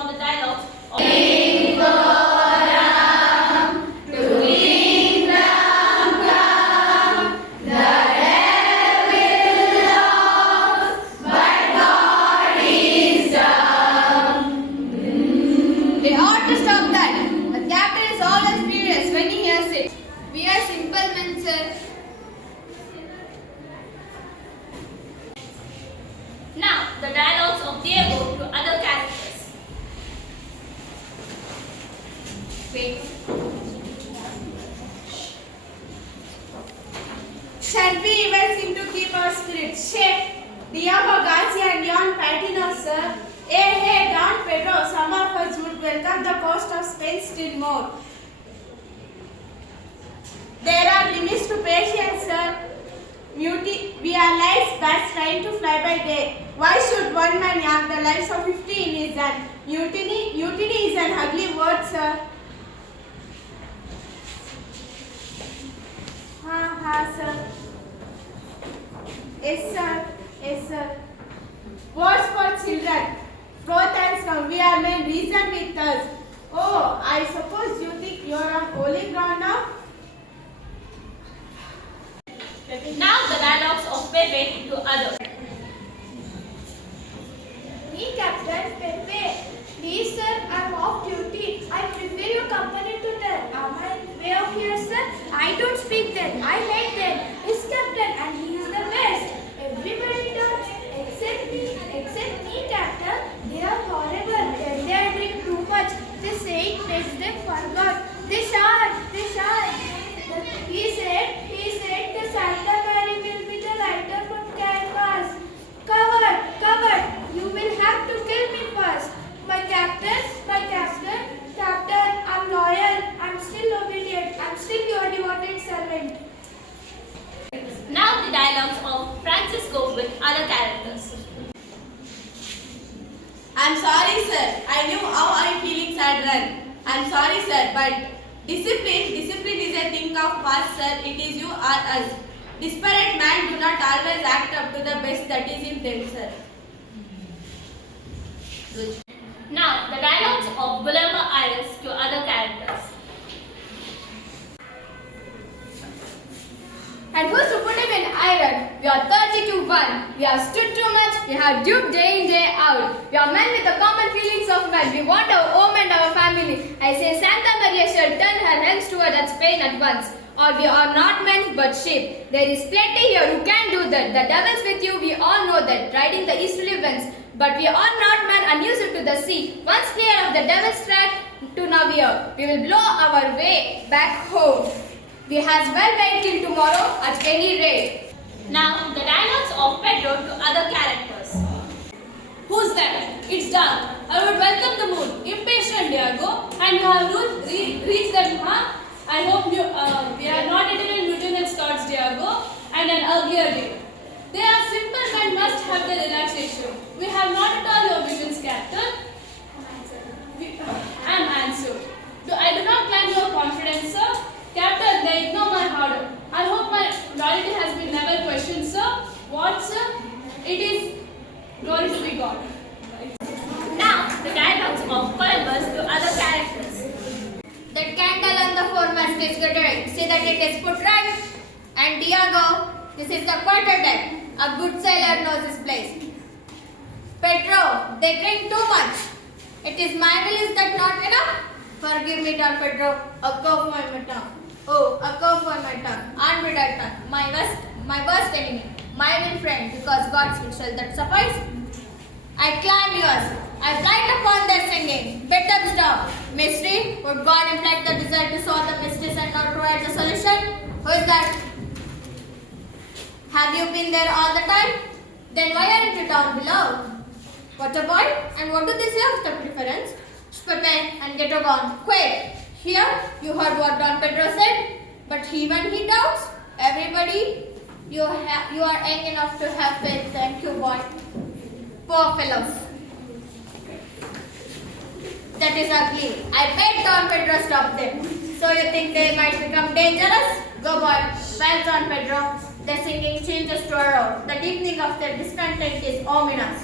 from the dialogues of They ought to stop that. The captain is always furious when he hears it. We are simple men, sir. Now the dialogues of Diego to other characters. Wait. Shall we even seem to keep our spirits shape? Diego Garcia and Leon Patino, sir. Hey, Don Pedro, some of us would welcome the coast of Spain still more. There are limits to patience, sir. We are lights bats trying to fly by day. Why should one man yak the lives of 50 in his hand? Mutiny? Mutiny is an ugly word, sir. Sir. Yes, sir. Words for children. Growth and come, we are men, reason with us. Oh, I suppose you think you are on holy ground now? Now the dialogues of Pepe to others. Me, Captain Pepe. Please, sir, I'm off duty. I prefer your company to them. Am I way off here, sir? I don't speak them. I hate them. He's captain and he is the best. Everybody does, except me, Captain. They are horrible. When they drink too much, they say it makes them forgot. They shan't. He said the Santa Mary will be the writer from canvas. Covered. You will have to kill me first. My captain, I'm loyal. I'm still obedient. I'm still your devoted servant. Now the dialogues of Francisco with other characters. I'm sorry, sir. I knew how my feelings had run. I'm sorry, sir, but discipline is a thing of past, sir. It is you or us. Disparate men do not always act up to the best that is in them, sir. Now the dialogues of Guillermo Iris to other characters. And who's to put him in iron? We are 30 to 1. We have stood too much. We have duped day in, day out. We are men with the common feelings of men. We want our home and our family. I say Santa Maria shall turn her hands toward Spain at once. Or we are not men but sheep. There is plenty here who can do that. The devil's with you, we all know that, riding the easterly winds. But we are not men unused to the sea. Once clear of the devil's track to Navia, we will blow our way back home. We has well wait till tomorrow at any rate. Now the dialogues of Pedro to other characters. Who's that? It's dark. I would welcome the moon. Impatient, Diego. And you have reached them, huh? I hope we are not eaten in mutinous thoughts, Diego, and an uglier day. They are simple men must have their relaxation. We have not at all your visions, Captain. I am answered. I do not claim your confidence, sir. Captain, they ignore my order. I hope my loyalty has been never questioned, sir. What, sir? It is glory to be God. Now the dialogues of Columbus to other characters. That candle on the foremast is glittering. See that it is put right. And Diego, this is the quarterdeck. A good sailor knows his place. Pedro, they drink too much. It is my will, is that not enough? Forgive me, Don Pedro. A curve for my tongue. Oh, a curve for my tongue. Unbridled tongue. My worst enemy. My will friend, because God's will shall that suffice. I climb yours. I light upon their singing. Better stop. Mystery, would God inflict the desire to solve the mysteries and not provide the solution? Who is that? Have you been there all the time? Then why aren't you down below? What a boy! And what do they say of the preference? Spit and get gone. Quick! Here, you heard what Don Pedro said. But even he doubts. Everybody, you are young enough to have faith. Thank you, boy. Poor fellows. That is ugly. I bet Don Pedro stopped them. So you think they might become dangerous? Go, boy. Well, Don Pedro. Their singing changes to a roar. The deepening of their discontent is ominous.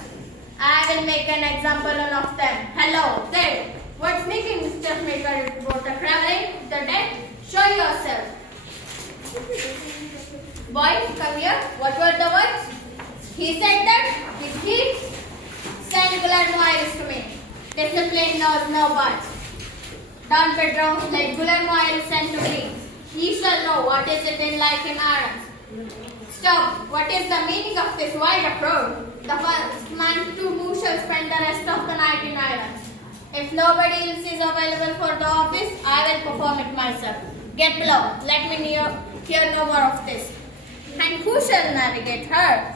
I will make an example of them. Hello, there. What's making Mr. Maker report a traveling the deck? Show yourself. Boy, come here. What were the words? He said that with heat, send Guillermo Iris to me. Discipline knows no buts. Don Pedro, let Guillermo Iris send to me. He shall know what is it in like in irons. Stop. What is the meaning of this wide approach? The first man to move shall spend the rest of the night in irons. If nobody else is available for the office, I will perform it myself. Get below. Let me hear no more of this. And who shall navigate her?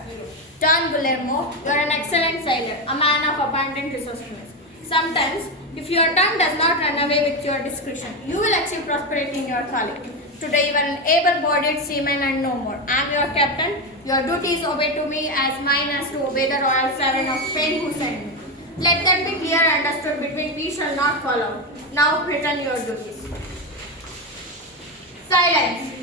Don Guillermo, you are an excellent sailor, a man of abundant resourcefulness. Sometimes, if your tongue does not run away with your discretion, you will achieve prosperity in your calling. Today you are an able-bodied seaman and no more. I am your captain. Your duty is obey to me as mine as to obey the royal servant of Spain who sent me. Let that be clear and understood between we shall not follow. Now return your duties. Silence.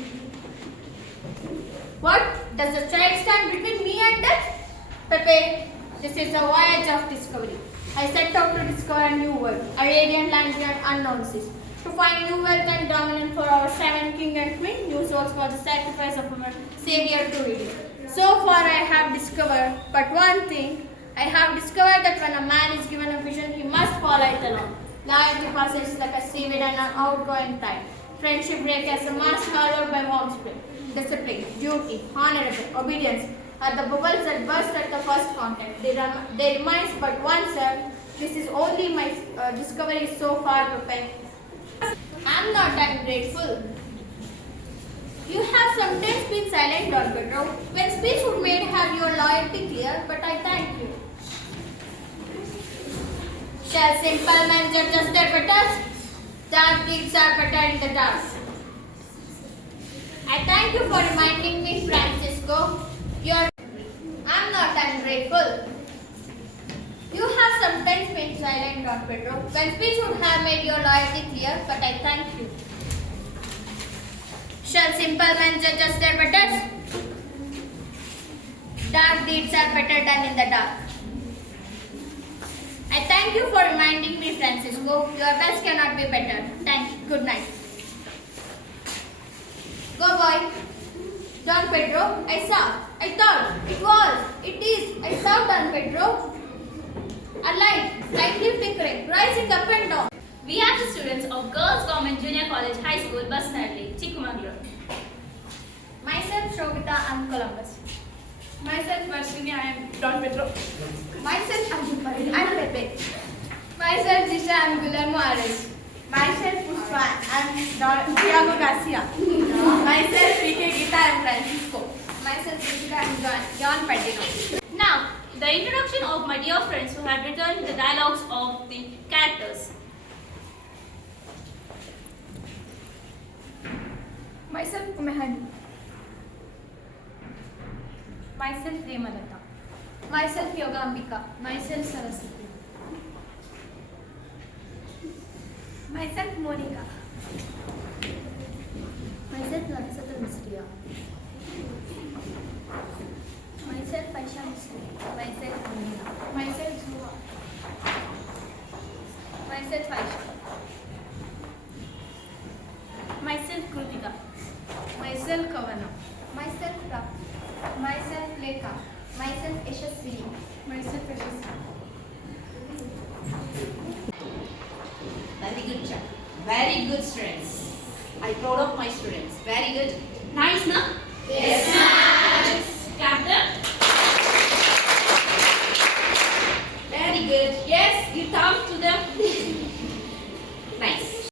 What? Does the child stand between me and death? Pepe, this is a voyage of discovery. I set out to discover a new world, a radiant land beyond unknown seas. To find new wealth and dominance for our seven king and queen, new souls for the sacrifice of our Savior to redeem. So far I have discovered but one thing. I have discovered that when a man is given a vision, he must follow it along. Loyalty passes like a seaweed and an outgoing tide. Friendship breaks as a mast hollowed by warm spring. Discipline, duty, honor, obedience are the bubbles that burst at the first contact. They remind but one self. This is only my discovery so far, Pepe. I am not ungrateful. You have sometimes been silent, Don Pedro. When speech would made, have your loyalty clear, but I thank you. Shall simple men judge us their betters? Dark deeds are better in the dark. I thank you for reminding me, Francisco. I'm not ungrateful. You have sometimes been silent, Don Pedro. When speech would have made your loyalty clear, but I thank you. Shall simple men judge us their betters? Dark deeds are better done in the dark. I thank you for reminding me, Francisco. Your best cannot be better. Thank you. Good night. Go, boy. Don Pedro, I saw. I thought. It was. It is. I saw Don Pedro. A light, slightly flickering, rising up and down. We are the students of Girls Government Junior College High School, Basnarli, Chikmagalur. Myself, Shobita, I am Columbus. Myself, Varshini, I am Don Pedro. Myself, Ajupari, I am Pepe. Myself, Jisha, I am Guillermo Ares. Myself, Pushpa, I am Diego Garcia. Myself, PK Gita, I am Francisco. Myself, Jessica, I am John Padino. Now, the introduction of my dear friends who have written the dialogues of the characters. Myself, Umehani. Myself, Remalata. Myself, Yogambika. Myself, Saraswati. Myself, Monica. Myself, Naksatra Mysteria. Myself, Aisha Mystery. Myself, Amina. Myself, Zua. Myself, Aisha. Myself, Krutika. Myself, Kavana. Myself, Ra. Myself, Lekha. Myself, Yashaswini. Myself, Yashaswini. Very good, Chuck. Very good, students. I'm proud of my students. Very good. Nice, na? Yes, ma'am. Captain? Very good. Yes, give thumbs to them.